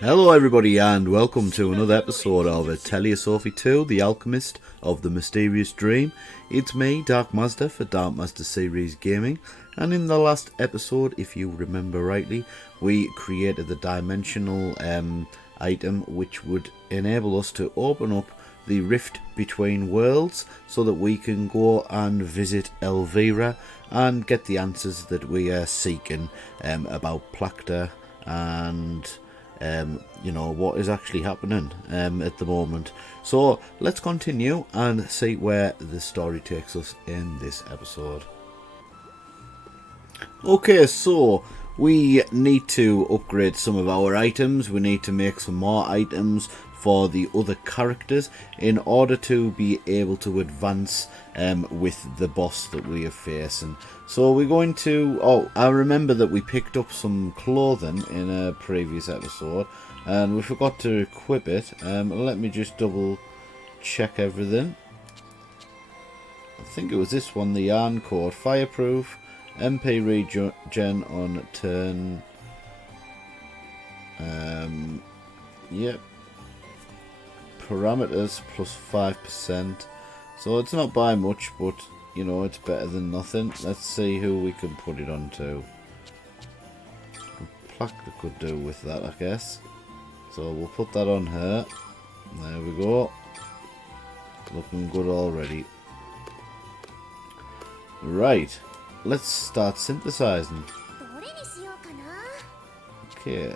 Hello everybody and welcome to another episode of Atelier Sophie 2, The Alchemist of the Mysterious Dream. It's me, Dark Mazda for Dark Mazda Series Gaming, and in the last episode, if you remember rightly, we created the dimensional item which would enable us to open up the rift between worlds so that we can go and visit Elvira and get the answers that we are seeking about Plachta and you know what is actually happening at the moment. So let's continue and see where the story takes us in this episode. Okay, so we need to upgrade some of our items. We need to make some more items for the other characters in order to be able to advance with the boss that we are facing. So we're going to... I remember that we picked up some clothing in a previous episode and we forgot to equip it. Let me just double check everything. I think it was this one, the yarn coat. Fireproof, MP regen on turn. Yep. Parameters plus 5%. So it's not by much, but you know, it's better than nothing. Let's see who we can put it onto. Plachta could do with that, I guess. So we'll put that on her. There we go. Looking good already. Right. Let's start synthesizing. Okay.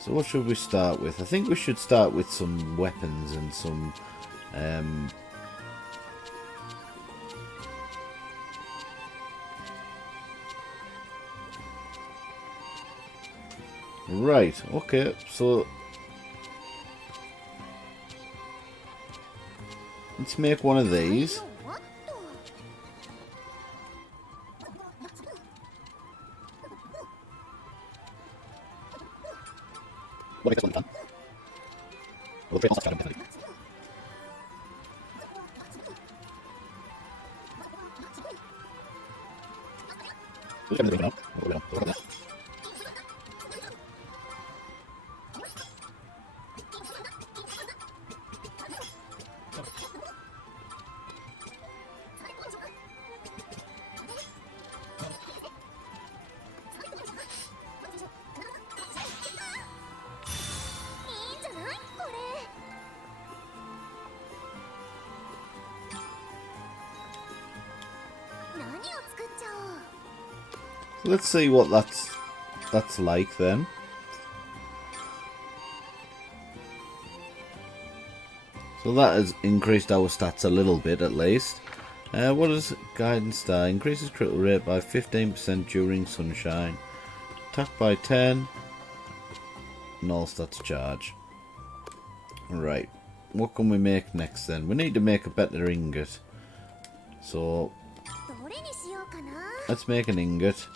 So what should we start with? I think we should start with some weapons and some right, okay, so let's make one of these. Let's see what that's like then. So that has increased our stats a little bit at least. What is Guidance Star? Increases critical rate by 15% during sunshine. Attack by 10. And all stats charge. Right. What can we make next then? We need to make a better ingot. So let's make an ingot.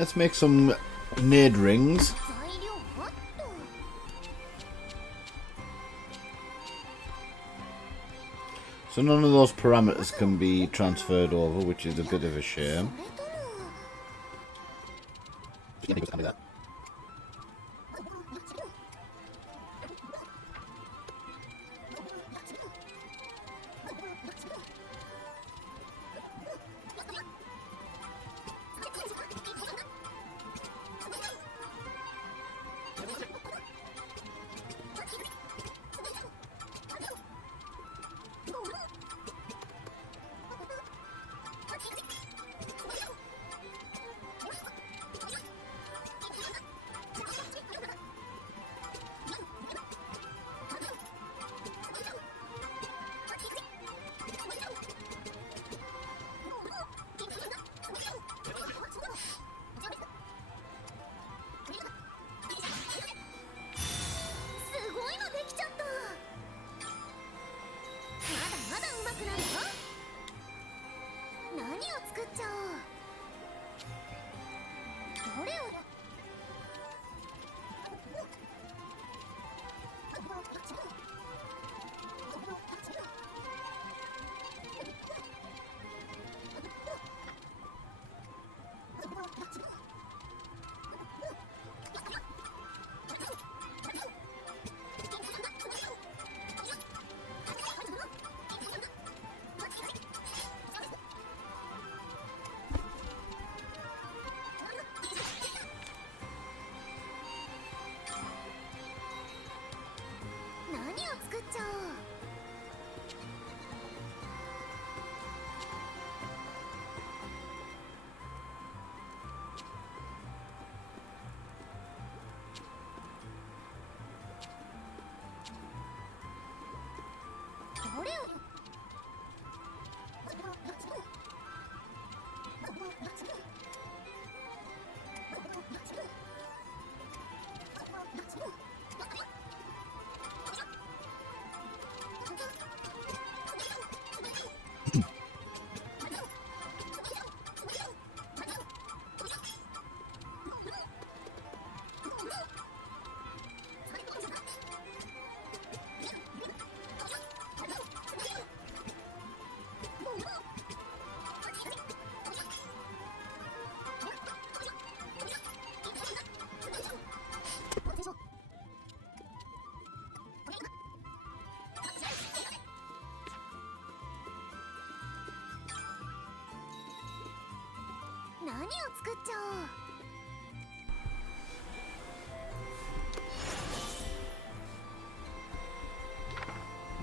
Let's make some nade rings. So none of those parameters can be transferred over, which is a bit of a shame.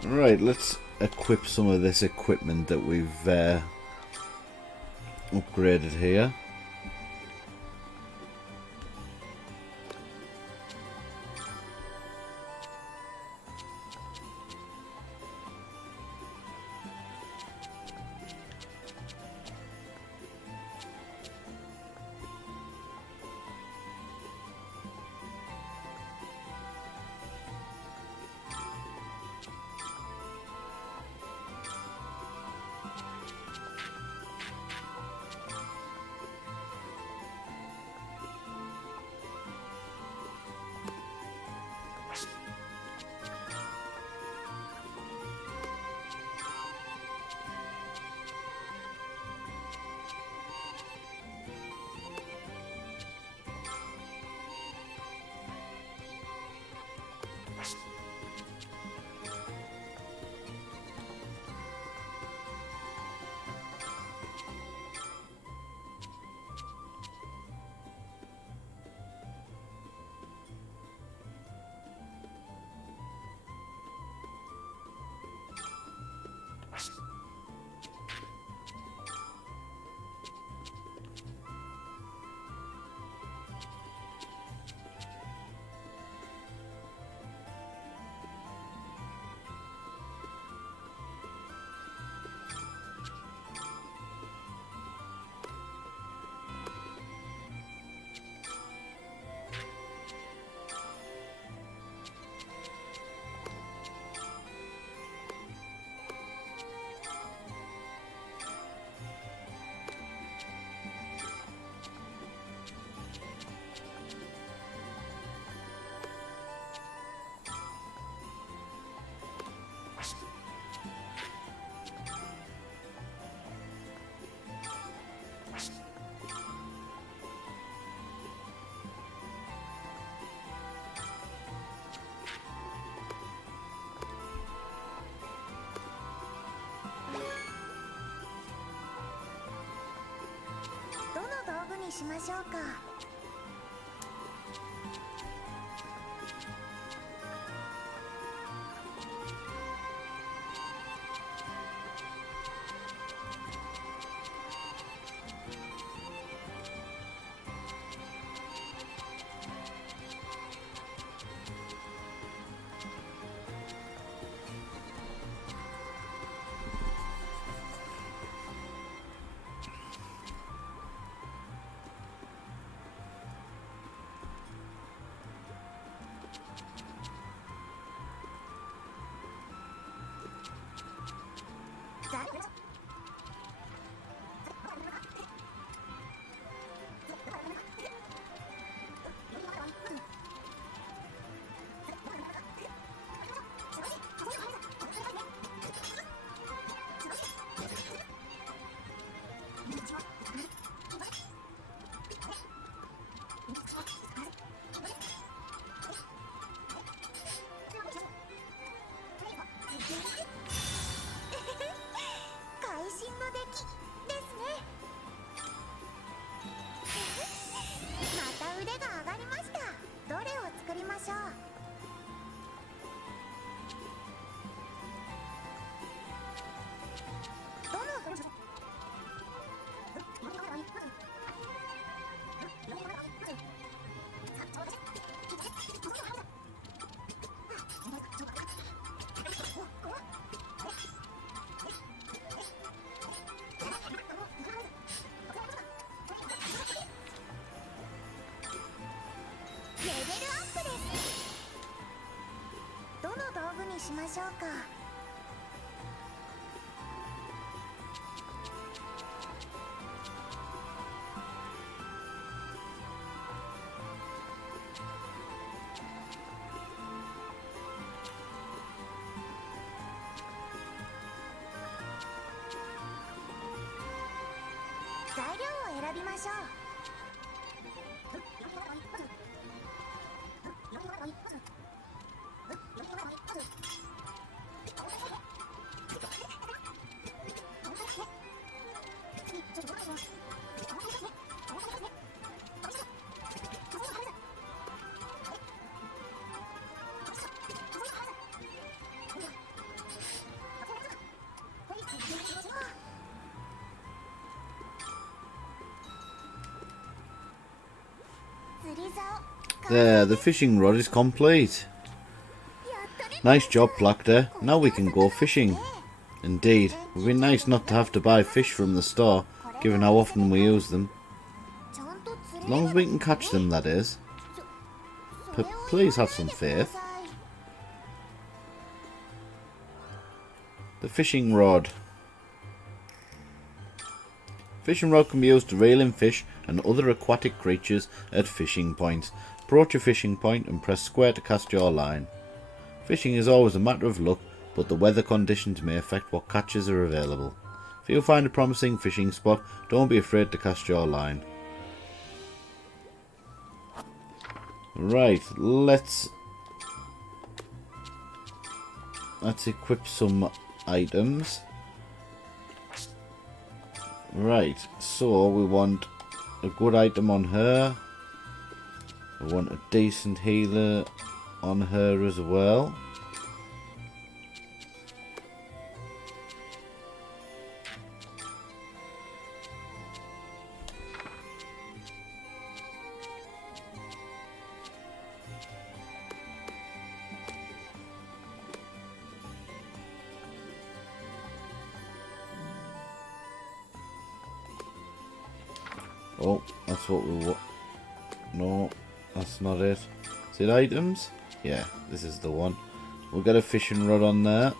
Right, let's equip some of this equipment that we've upgraded here. にしましょうか。しましょうか。材料を選びましょう。There, the fishing rod is complete. Nice job, Plachta. Now we can go fishing. Indeed, it would be nice not to have to buy fish from the store, given how often we use them. As long as we can catch them, that is. But please have some faith. The fishing rod. Fishing rod can be used to reel in fish and other aquatic creatures at fishing points. Approach a fishing point and press square to cast your line. Fishing is always a matter of luck, but the weather conditions may affect what catches are available. If you find a promising fishing spot, don't be afraid to cast your line. Right, let's equip some items. Right, so we want a good item on her. We want a decent healer on her as well. Oh, that's what we want. No, that's not it. Is it items? Yeah, this is the one. We'll get a fishing rod on there.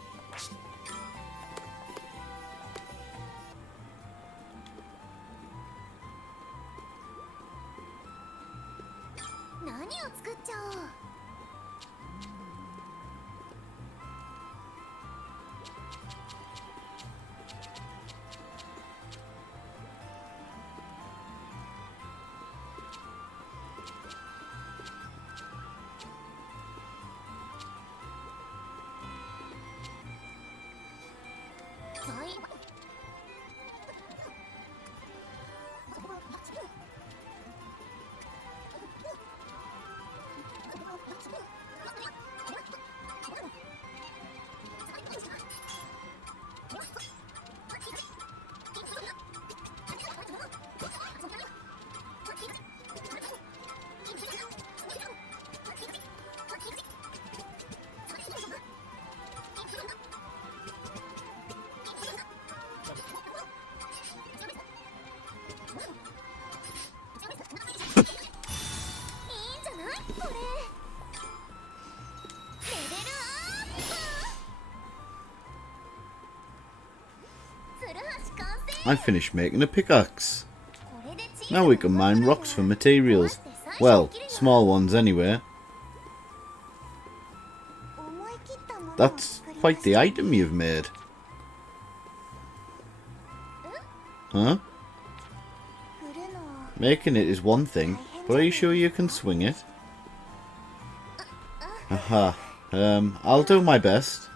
I finished making a pickaxe. Now we can mine rocks for materials. Well, small ones anyway. That's quite the item you've made. Huh? Making it is one thing, but are you sure you can swing it? Aha. I'll do my best.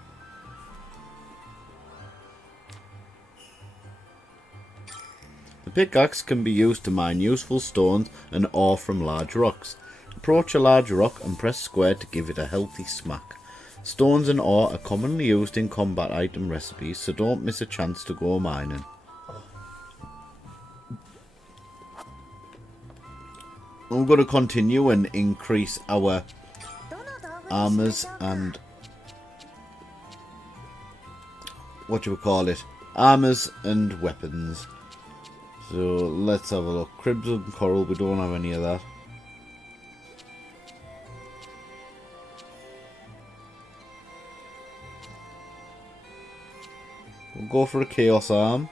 The pickaxe can be used to mine useful stones and ore from large rocks. Approach a large rock and press square to give it a healthy smack. Stones and ore are commonly used in combat item recipes, so don't miss a chance to go mining. I'm going to continue and increase our armours and armours and weapons. So let's have a look. Crimson coral, we don't have any of that. We'll go for a chaos arm.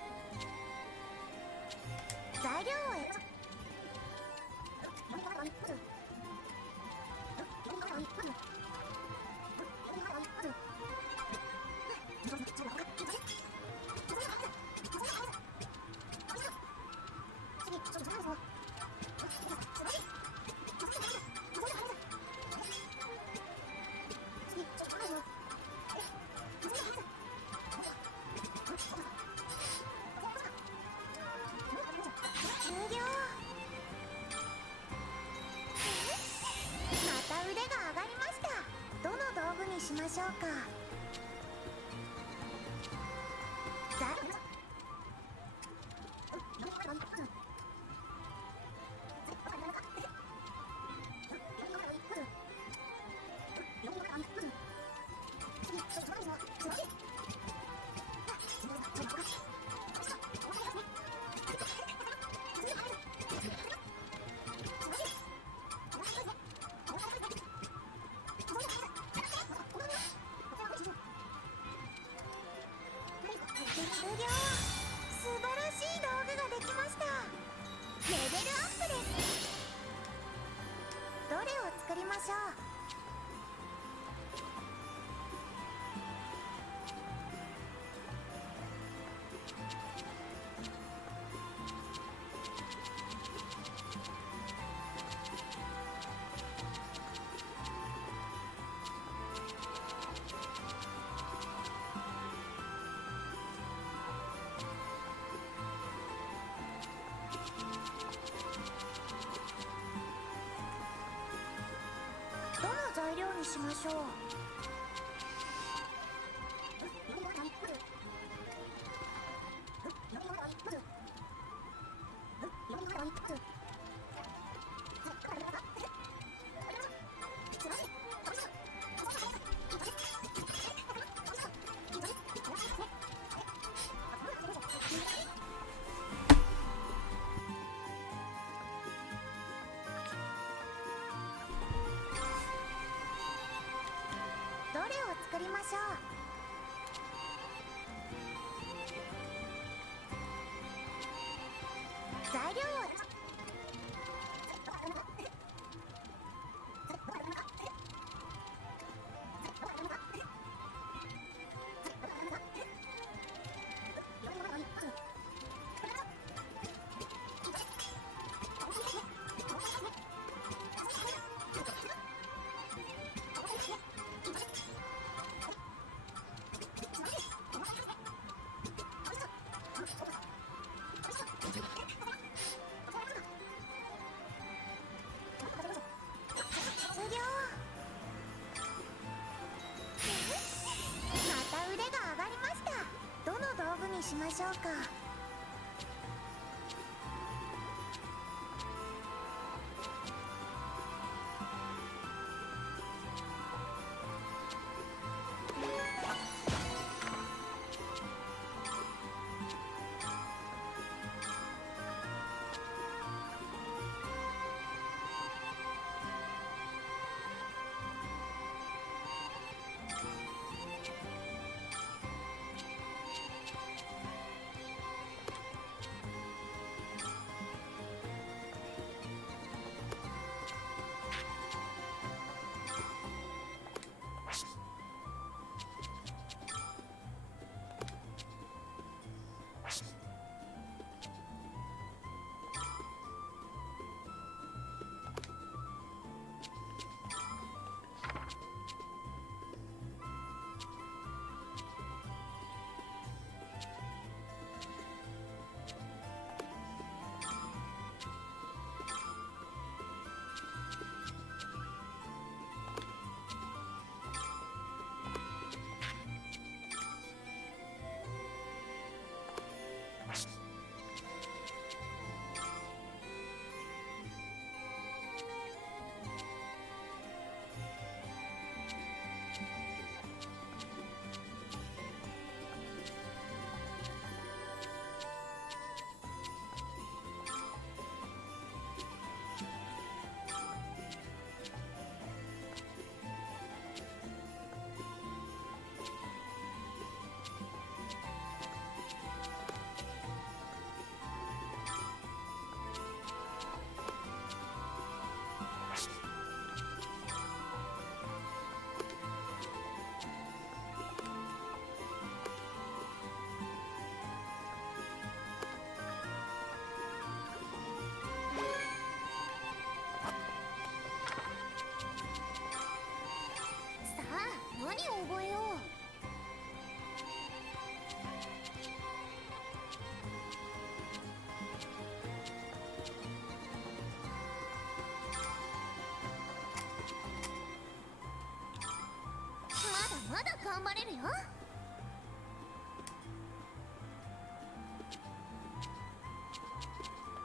頑張れるよ。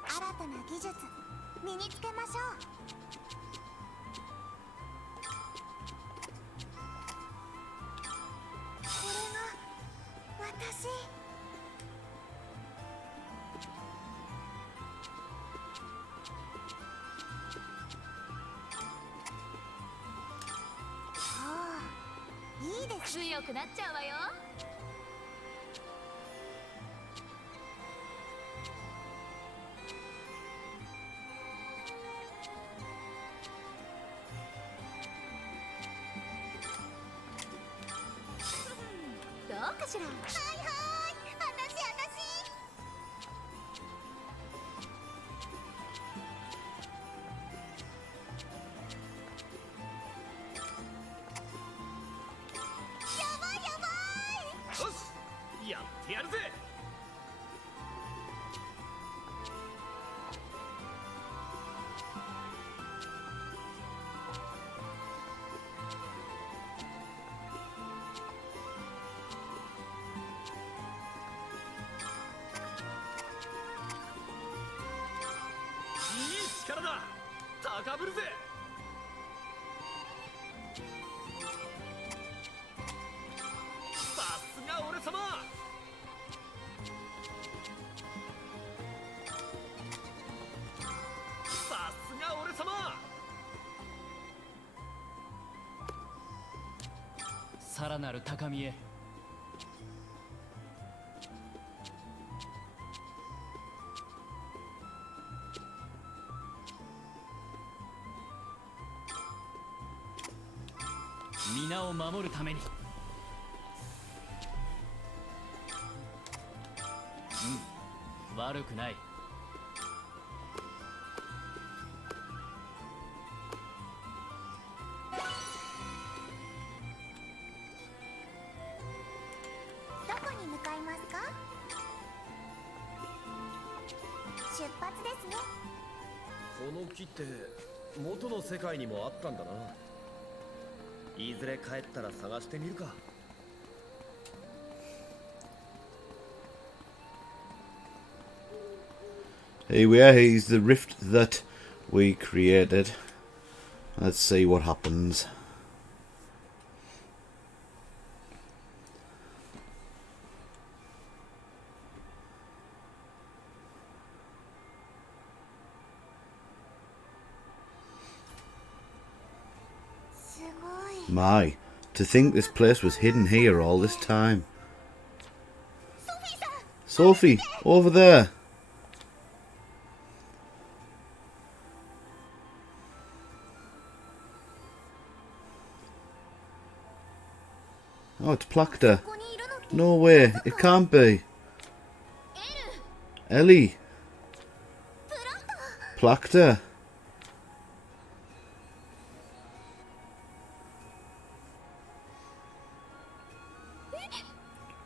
新たな技術身につけましょう。これが私。いいです。強くなっちゃうわよ。どうかしら。はいはい、私。よし、やってやるぜ。いい力だ。高ぶるぜ。さすが俺様。さすが俺様。さらなる高みへ。皆を守るために。悪くない。どこに向かいますか？出発ですね。この木って元の世界にもあったんだな。いずれ帰ったら探してみるか。Here we are, he's the rift that we created. Let's see what happens. My, to think this place was hidden here all this time. Sophie, over there. Oh, it's Plachta. No way, it can't be. Ellie. Plachta.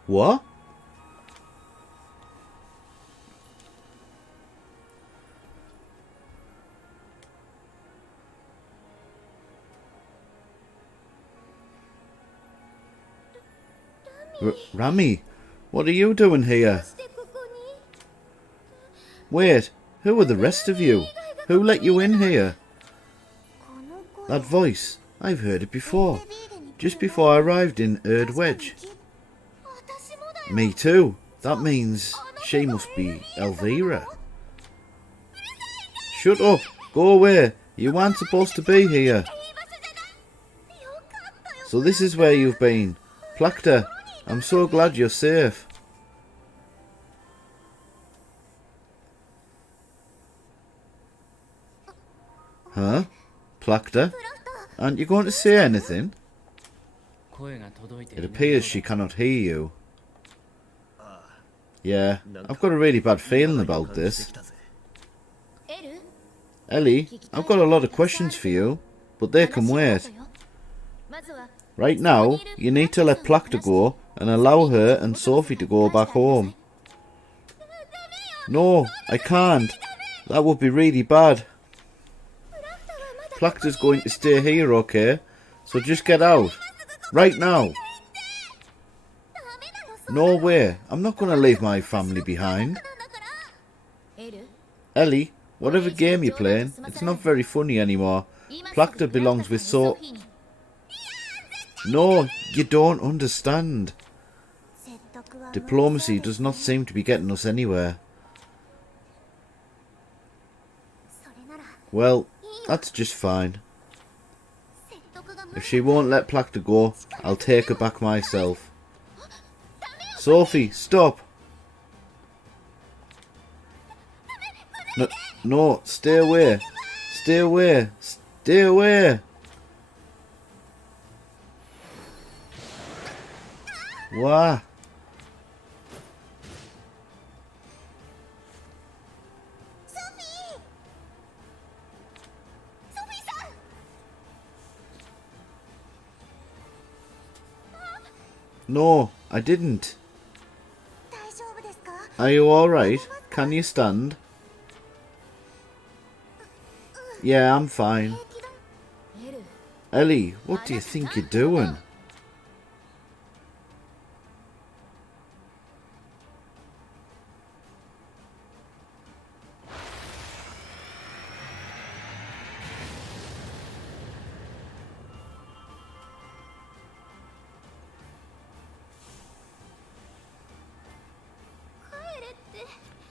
What? Rami, what are you doing here? Wait, who are the rest of you? Who let you in here? That voice, I've heard it before. Just before I arrived in Erd Wedge. Me too. That means she must be Elvira. Shut up! Go away! You weren't supposed to be here. So this is where you've been. Plachta, I'm so glad you're safe. Huh? Plachta? Aren't you going to say anything? It appears she cannot hear you. Yeah, I've got a really bad feeling about this. Ellie, I've got a lot of questions for you, but they can wait. Right now, you need to let Plachta go and allow her and Sophie to go back home. No, I can't. That would be really bad. Plachta's going to stay here, okay? So just get out. Right now. No way. I'm not going to leave my family behind. エル Ellie, whatever game you're playing, it's not very funny anymore. Plachta belongs with ソ So... フィーに No, you don't understand. 説得は無理そう Diplomacy です does not seem to be getting us anywhere. それなら Well, that's just fine. 説得が無 If 理 she won't let Plachta go, I'll take her back myself. Sophie, stop! No, no, stay away. Stay away. Stay away. Wow. ソフィーソフィーさん No, I didn't. 大丈夫ですか Are you alright? Can you stand? Yeah, I'm fine. 平気だエル Ellie, what do you think you're doing?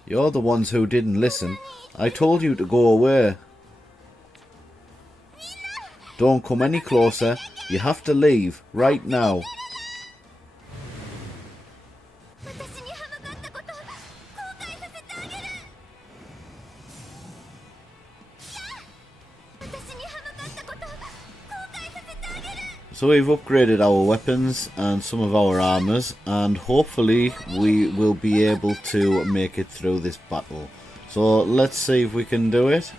You're the ones who didn't listen. I told you to go away. Don't come any closer. You have to leave right now. 私に歯向かったこと後悔させてあげるいや私に歯向かったこと後悔させてあげる So we've upgraded our weapons and some of our armours, and hopefully we will be able to make it through this battle. So let's see if we can do it.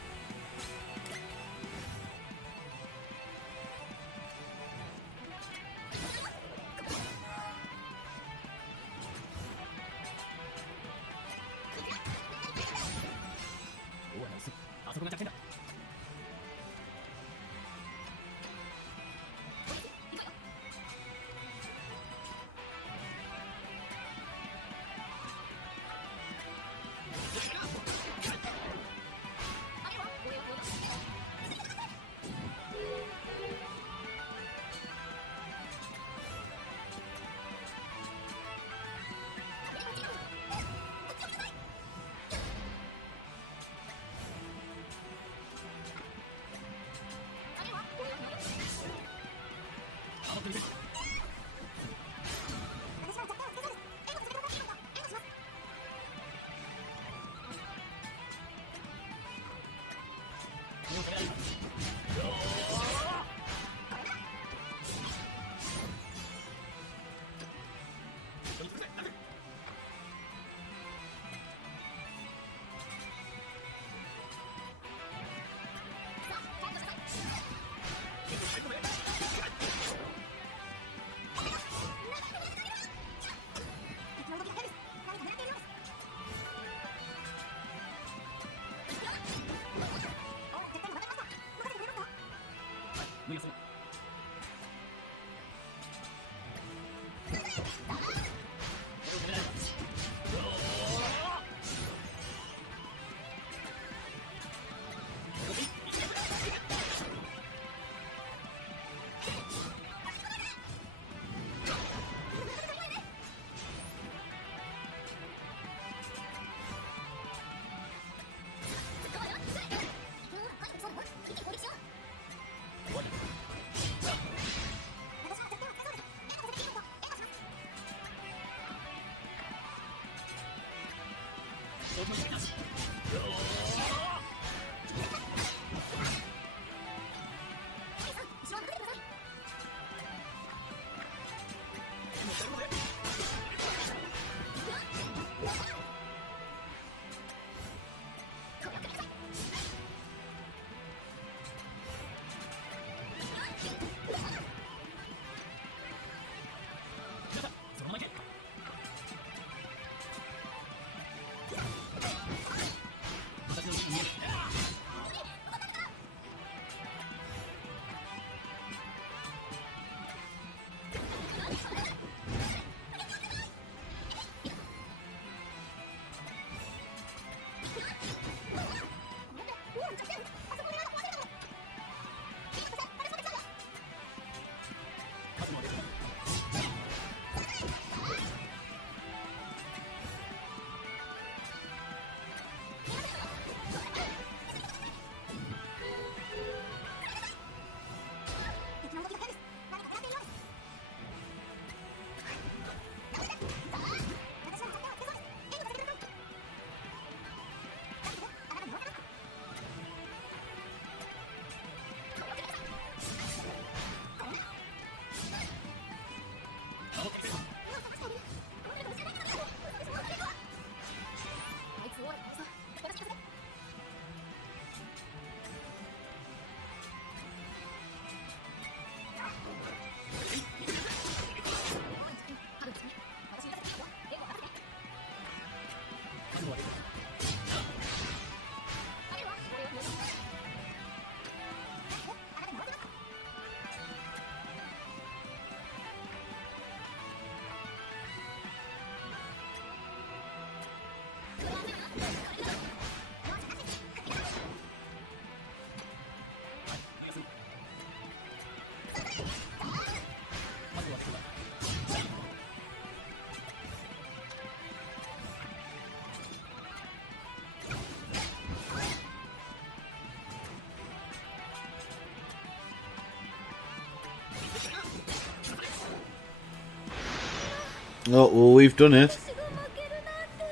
Oh, well, we've done it. 私が負けるなんて。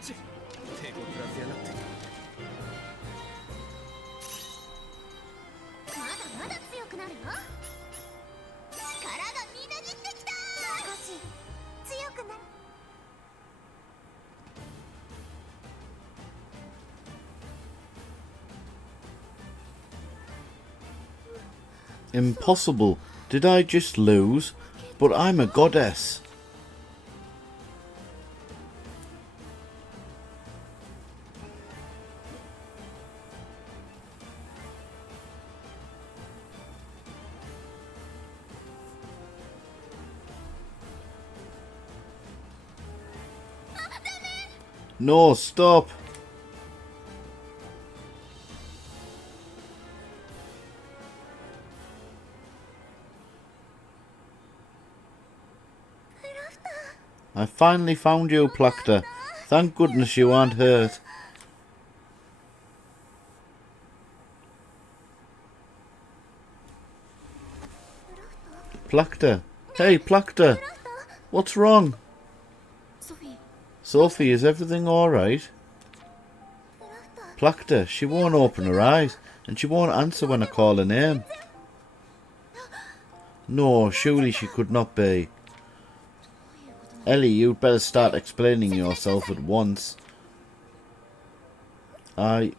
チッ抵抗食らせやがって。まだまだ強くなるよ。力がみなぎってきた。少し強くなる。 Impossible. Did I just lose? But I'm a goddess. No, stop. I finally found you, Plachta. Thank goodness you aren't hurt. Plachta. Hey, Plachta. What's wrong? ソフィー、 Sophie, is everything alright? Plachta, she won't open her eyes, and she won't answer when I call her name. No, surely she could not be. Ellie, you'd better start explaining yourself at once. I'm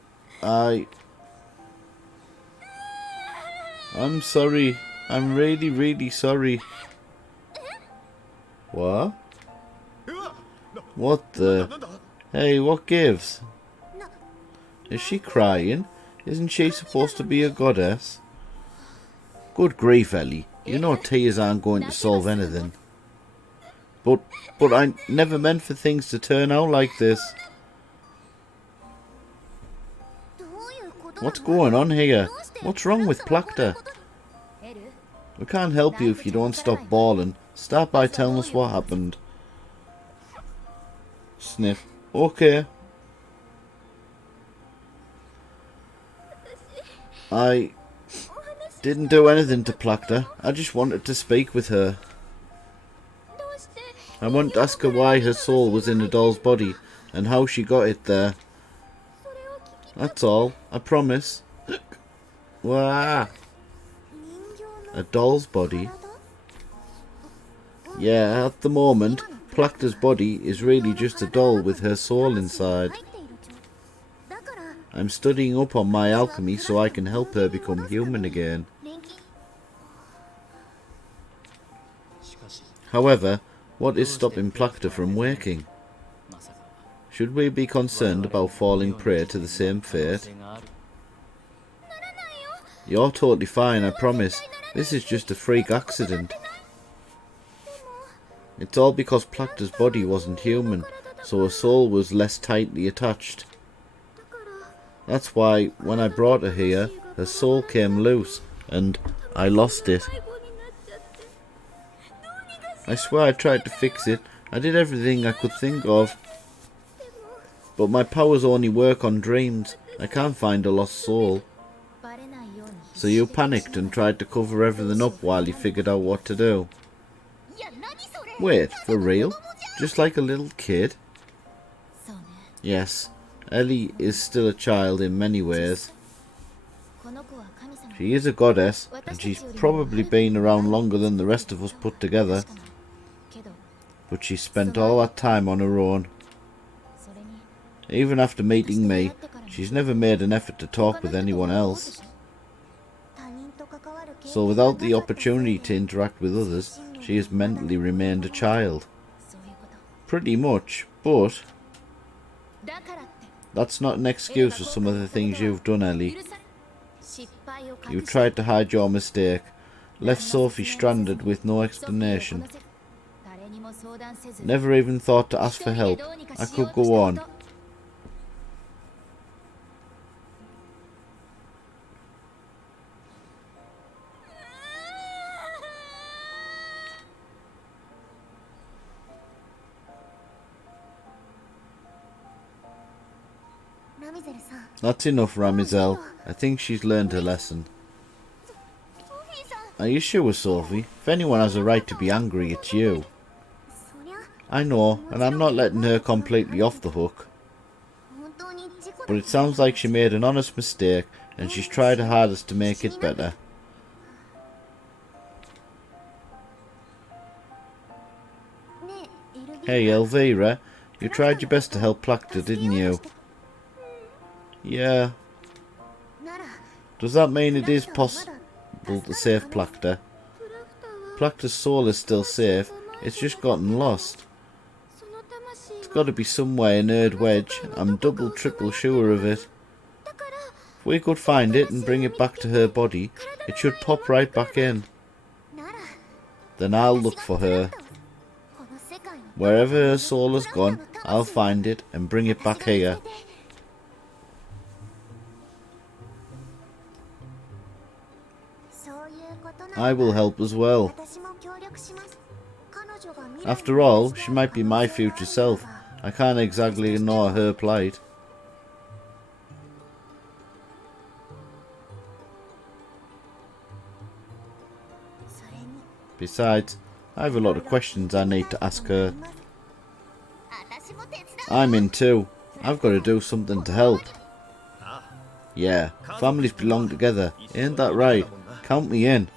sorry. I'm really, really sorry. What? うわ、 What な the? んだ。 Hey, what gives? Is she crying? Isn't she supposed to be a goddess? Good grief, Ellie. You know tears aren't going to solve anything. But I never meant for things to turn out like this. どういうことなの？ What's going on here? どうして What's wrong with プラスタは Plachta? こういうことに？エル？ We can't help you if you don't stop bawling. Start by telling us what happened. Sniff. Okay. I didn't do anything to Plachta. I just wanted to speak with her. どうして？ I wanted to ask her why her soul was in a doll's body and how she got it there. それを聞き That's all. I promise. Wah! 人形 A の doll's body? 体？ Yeah, at the moment, Plachta's body is really just a doll with her soul inside. 入っている状だから I'm studying up on my alchemy so I can help her become human again. 錬金 しかし However, what is stopping Plachta from waking? まさか Should we be concerned about falling prey to the same 可能 fate? 性がある。 You're totally fine, I promise. This is just a freak accident. It's all because Plachta's body wasn't human, so her soul was less tightly attached. だから That's why, when I brought her here, her soul came loose, and I lost it. I swear I tried to fix it. I did everything I could think of. But my powers only work on dreams. I can't find a lost soul. So you panicked and tried to cover everything up while you figured out what to do. Wait, for real? Just like a little kid? Yes, Ellie is still a child in many ways. She is a goddess, and she's probably been around longer than the rest of us put together. But she spent all that time on her own. Even after meeting me, she's never made an effort to talk with anyone else. So without the opportunity to interact with others, she has mentally remained a child. Pretty much, but that's not an excuse for some of the things you've done, Ellie. You tried to hide your mistake, left Sophie stranded with no explanation. Never even thought to ask for help. I could go on. That's enough, Ramizel. I think she's learned her lesson. Are you sure, Sophie? If anyone has a right to be angry, it's you. I know, and I'm not letting her completely off the hook. But it sounds like she made an honest mistake, and she's tried her hardest to make it better. Hey, Elvira, you tried your best to help Plachta, didn't you? Yeah. Does that mean it is possible to save Plachta? Plachta's soul is still safe, it's just gotten lost. It's got to be somewhere in Erd Wedge, I'm double triple sure of it. If we could find it and bring it back to her body, it should pop right back in. Then I'll look for her. Wherever her soul has gone, I'll find it and bring it back here. I will help as well. After all, she might be my future self. I can't exactly ignore her plight. Besides, I have a lot of questions I need to ask her. I'm in too. I've got to do something to help. Yeah, families belong together. Ain't that right? Count me in.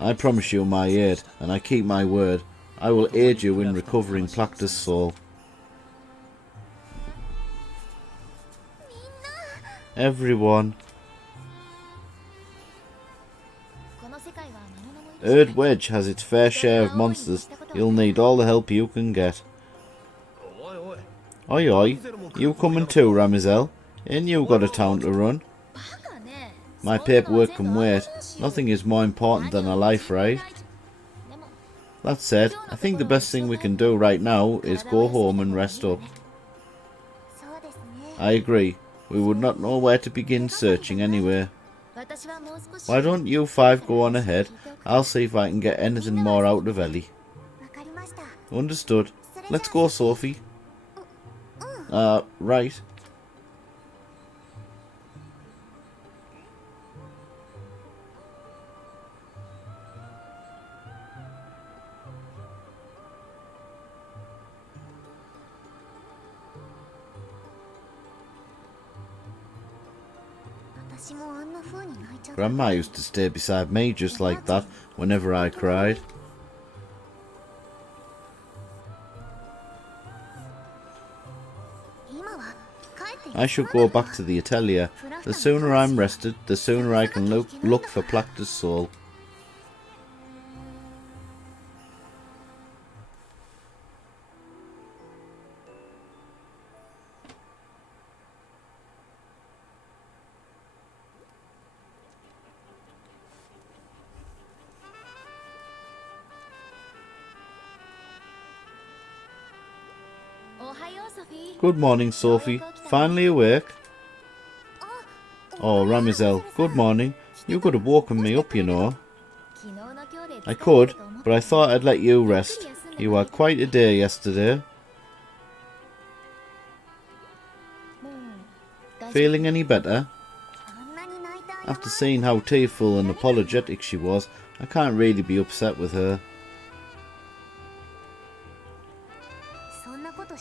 I promise you my aid, and I keep my word. I will aid you in recovering Plachta's soul. Everyone. Erd Wedge has its fair share of monsters. You'll need all the help you can get. Oi oi, you coming too, Ramizel? Ain't you got a town to run? My paperwork can wait. Nothing is more important than a life, right? That said, I think the best thing we can do right now is go home and rest up. I agree. We would not know where to begin searching anyway. Why don't you five go on ahead? I'll see if I can get anything more out of Ellie. Understood. Let's go, Sophie. Right. Grandma used to stay beside me just like that whenever I cried. I should go back to the atelier. The sooner I'm rested, the sooner I can look for Plachta's soul. Good morning, Sophie. Finally awake? Oh, Ramizel, good morning. You could have woken me up, you know. I could, but I thought I'd let you rest. You had quite a day yesterday. Feeling any better? After seeing how tearful and apologetic she was, I can't really be upset with her.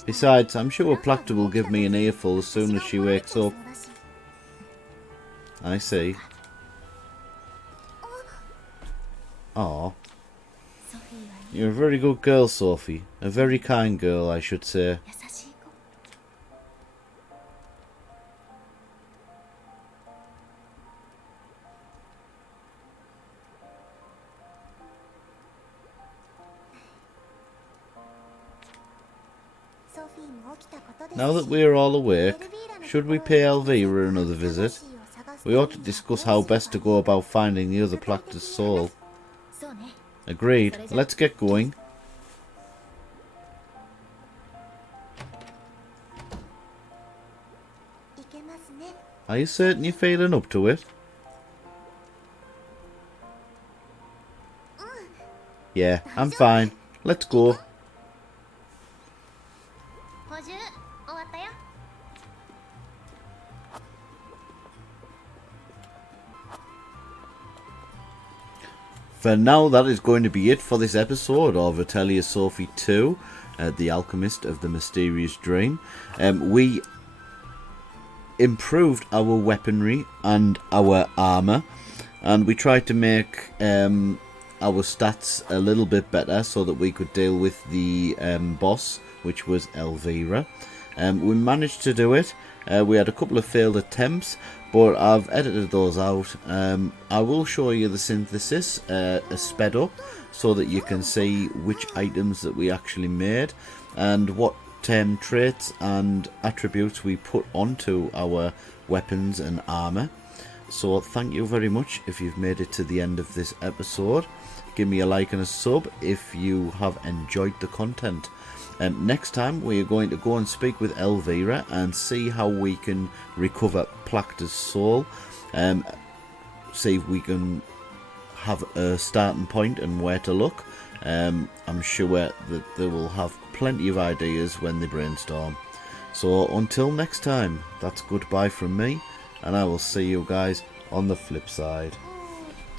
Besides, I'm sure Plachta will give me an earful as soon as she wakes up. I see. Aw. You're a very good girl, Sophie. A very kind girl, I should say. Now that we are all awake, should we pay Elvira another visit? We ought to discuss how best to go about finding the other Plachta's soul. Agreed. Let's get going. Are you certain you're feeling up to it? Yeah, I'm fine. Let's go. For now, that is going to be it for this episode of Atelier Sophie 2, The Alchemist of the Mysterious Dream. We improved our weaponry and our armour, and we tried to make our stats a little bit better so that we could deal with the boss, which was Elvira. We managed to do it. We had a couple of failed attempts, but I've edited those out. I will show you the synthesis sped up so that you can see which items that we actually made and what traits and attributes we put onto our weapons and armour. So thank you very much if you've made it to the end of this episode. Give me a like and a sub if you have enjoyed the content. Next time we are going to go and speak with Elvira and see how we can recover Plachta's soul. See if we can have a starting point and where to look. I'm sure that they will have plenty of ideas when they brainstorm. So until next time, that's goodbye from me, and I will see you guys on the flip side.